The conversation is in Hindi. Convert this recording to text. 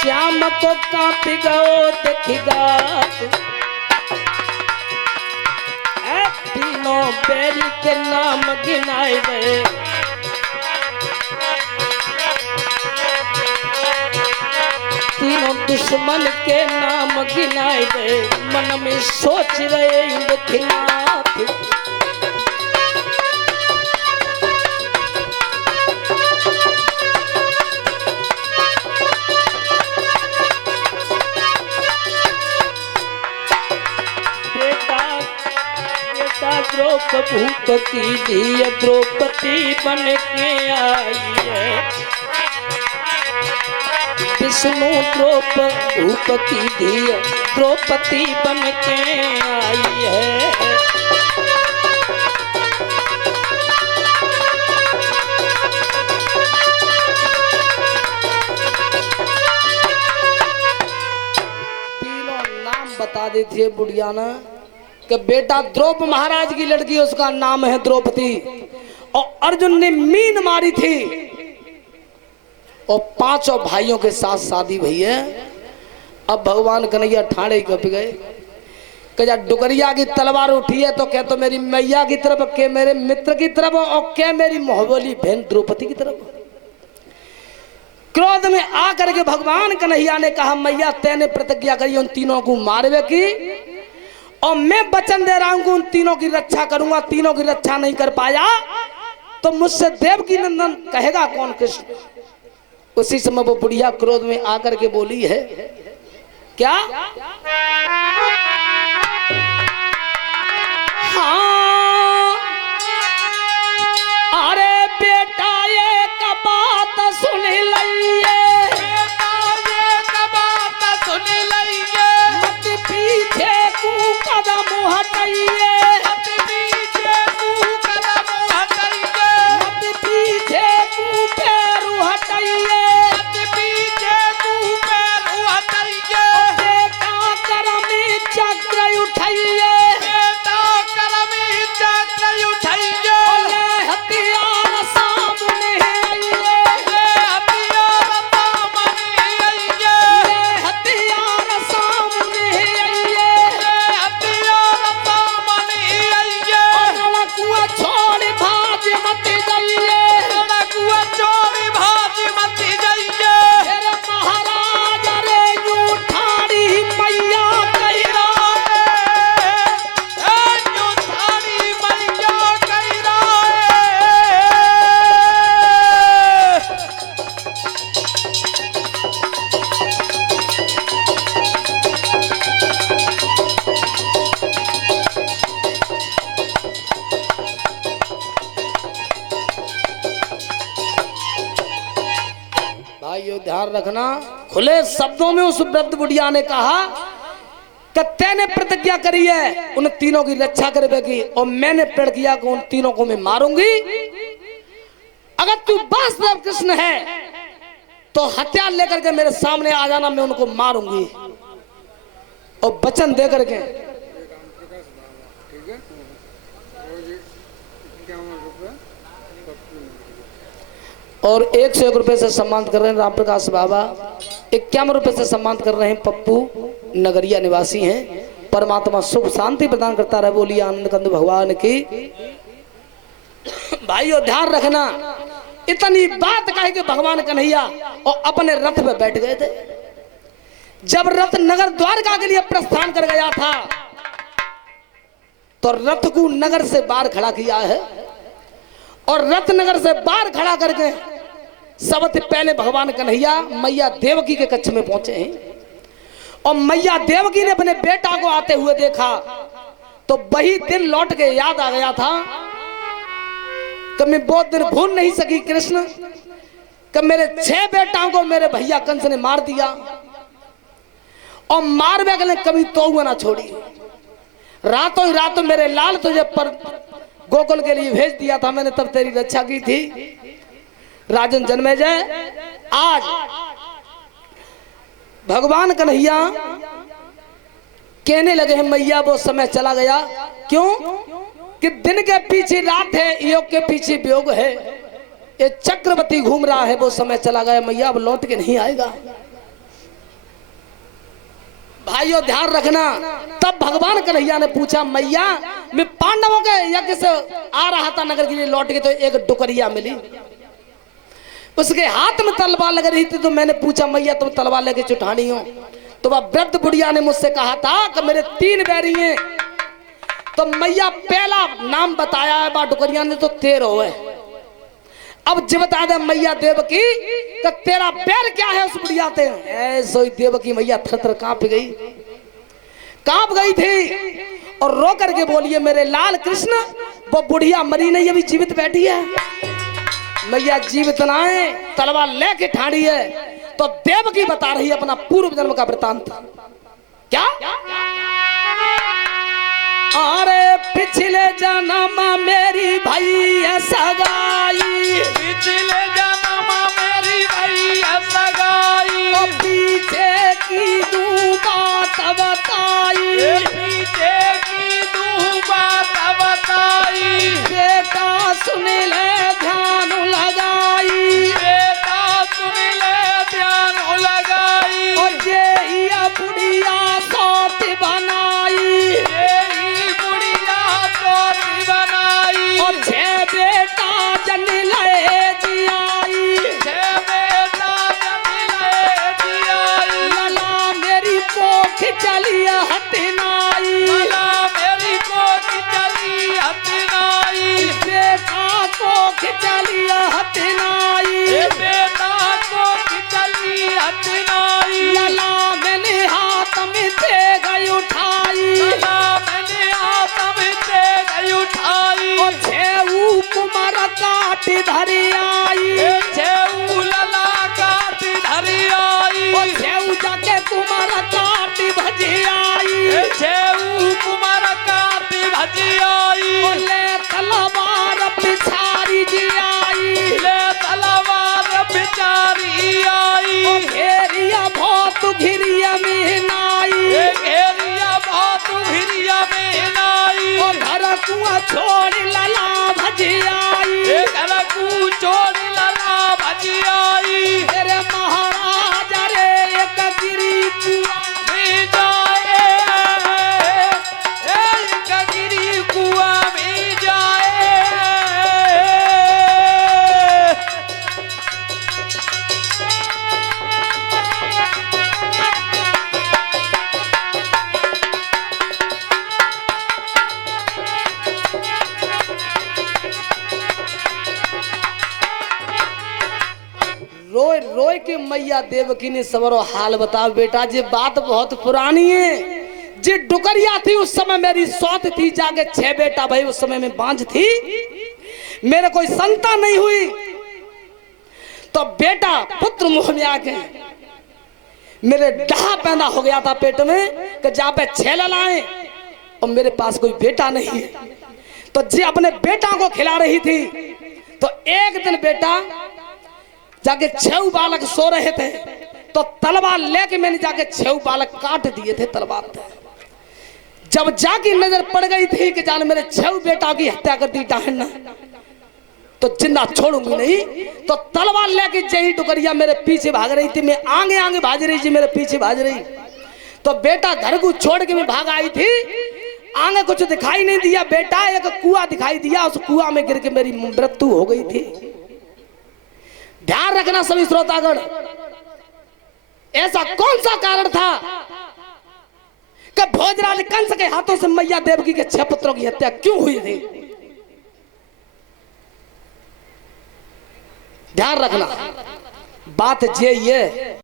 श्याम को कांपी गयो देखिगा तीनों बैरी के नाम गिनाए गए। तीनों दुश्मन के नाम गिनाए गए। मन में सोच रहे इंद्रनाथ द्रौपदी दी द्रौपदी बन के आई है। विष्णु द्रौपदी दी द्रौपदी बन के आई है। तीनों नाम बता देती है बुढ़िया ना कि बेटा द्रौप महाराज की लड़की उसका नाम है द्रौपदी और अर्जुन ने मीन मारी थी और पांचों भाइयों के साथ शादी हुई है। अब भगवान कन्हैया ठाणे कप गए कि डुगरिया की तलवार उठी है तो क्या तो मेरी मैया की तरफ के मेरे मित्र की तरफ और क्या मेरी मोहबोली बहन द्रौपदी की तरफ। क्रोध में आकर के भगवान कन्हैया ने कहा मैया तेने प्रतिज्ञा करी उन तीनों को मारवे की और मैं वचन दे रहा हूं उन तीनों की रक्षा करूंगा। तीनों की रक्षा नहीं कर पाया तो मुझसे देवकी नंदन कहेगा कौन कृष्ण। उसी समय वो बुढ़िया क्रोध में आकर के बोली है क्या हाँ अरे बेटा ये बात सुन लइए मत पीछे कदम हटाइए मत पीछे पैर हटाइए बेटा करम चक्र उठाइए हथियार सामने आइए हथियार सामने आइए कुआ छोड़ भाज मत जाइए तेरे महाराज रे यूं ठाड़ी मैया भाइयों ध्यान रखना खुले शब्दों में उस वृद्ध बुढ़िया ने कहा कि तेने प्रतिज्ञा करी है उन तीनों की रक्षा करेगी और मैंने प्रण किया कि उन तीनों को मैं मारूंगी। अगर तू वास्तव कृष्ण है तो हथियार लेकर के मेरे सामने आ जाना मैं उनको मारूंगी और वचन दे करके और 101 रुपए से सम्मान कर रहे हैं राम प्रकाश बाबा। 51 रुपए से सम्मान कर रहे हैं पप्पू नगरिया निवासी हैं। परमात्मा सुख शांति प्रदान करता रहे। बोलिए आनंद कंद भगवान की। भाइयों ध्यान रखना इतनी बात कहे कि भगवान कन्हैया और अपने रथ पे बैठ गए थे। जब रथ नगर द्वारका के लिए प्रस्थान कर गया था तो रथ को नगर से बाहर खड़ा किया है और रथ नगर से बाहर खड़ा करके सबसे पहले भगवान कन्हैया मैया देवकी के कक्ष में पहुंचे हैं और मैया देवकी ने अपने बेटा को आते हुए देखा तो वही दिन लौट के याद आ गया था कि मैं बहुत दिन भूल नहीं सकी कृष्ण कि मेरे 6 बेटाओं को मेरे भैया कंस ने मार दिया और मार के कभी तो ना छोड़ी। रातों ही रातों मेरे लाल तुझे पर गोकुल के लिए भेज दिया था मैंने तब तेरी रक्षा की थी। राजन जन्मेजय आज भगवान कन्हैया कहने लगे हैं मैया वो समय चला गया। क्यों कि दिन के पीछे रात है योग के पीछे वियोग है। ये चक्रवर्ती घूम रहा है वो समय चला गया मैया अब लौट के नहीं आएगा। भाइयों ध्यान रखना। तब भगवान कन्हैया ने पूछा, मैया मैं पांडवों के यज्ञ से आ रहा था नगर के लिए, लौट के तो एक डुकरिया मिली, उसके हाथ में तलवार लग रही थी। तो मैंने पूछा, मैया तुम तलवार लेके चुठानी हो? तो वह वृद्ध बुढ़िया ने मुझसे कहा था कि मेरे 3 बैरी हैं। तो मैया पहला नाम बताया है बा डुकरिया ने, तो 13 है। अब जब बता दे मैया देवकी तो तेरा बैर क्या है उस बुढ़िया से? ऐसो ही देवकी मैया थर-थर कांप गई थी और रो करके बोलिए, मेरे लाल कृष्ण वो बुढ़िया मरी नहीं, अभी जीवित बैठी है। मैया जीवित ना है, तलवार लेके ठाड़ी है। तो देवकी बता रही है अपना पूर्व जन्म का वृतांत। क्या? अरे पिछले जन्म मेरी भैया सगाई, पिछले जन्म मेरी भैया सगाई, तो पीछे की दू बात बताई, पीछे की दू बात बताई। बेटा सुन ले ध्यान लगाई, बेटा सुन ले ध्यान लगाई। और ये बुढ़िया सोत बनाई, और 6 बेटा जन ले जियाई, लला मेरी कोख चली हटनाई, बेटा कोख चली हटनाई, लला मैंने हाथ में तेग उठाई, और 6 कुमार काट धरी आई, और 6 जाके कुमार काट भजी आई, और ले तलवार पिछारी जी आई, और घेरिया बहुत घिरिया में नाई, और घर कुआ छोड़ लला भजी आई, मेरे महाराज रे एक गिरी कुआ रोए रोए के मैया देवकी ने सवरो हाल बता। बेटा जी बात बहुत पुरानी है, जी डुकरिया थी उस समय मेरी सौत थी, जाके 6 बेटा भाई उस समय में बांझ थी, मेरे कोई संतान नहीं हुई। तो बेटा पुत्र मुंह में आके मेरे डहा पैदा हो गया था पेट में कि जहाँ पे 6 ललाएं और मेरे पास कोई बेटा नहीं है। तो जी अपने बेटा को खिला रही थी। तो एक दिन बेटा जाके 6 बालक सो रहे थे, तो तलवार लेके मैंने जाके 6 बालक काट दिए थे तलवार से। जब जाके नजर पड़ गई थी कि जान मेरे 6 बेटा की हत्या कर दी डाहन, तो जिंदा छोड़ूंगी नहीं। तो तलवार लेके जही डुकरिया मेरे पीछे भाग रही थी, मैं आगे आगे भाग रही थी, मेरे पीछे भाग रही। तो बेटा घर को छोड़ के मैं भाग आई थी, आगे कुछ दिखाई नहीं दिया बेटा, एक कुआं दिखाई दिया, उस कुआं में गिर के मेरी मृत्यु हो गई थी। ध्यान रखना सभी श्रोतागण, ऐसा कौन सा कारण था कि भोजराज कंस के हाथों से मैया देवकी के 6 पुत्रों की हत्या क्यों हुई थी? ध्यान रखना बात ये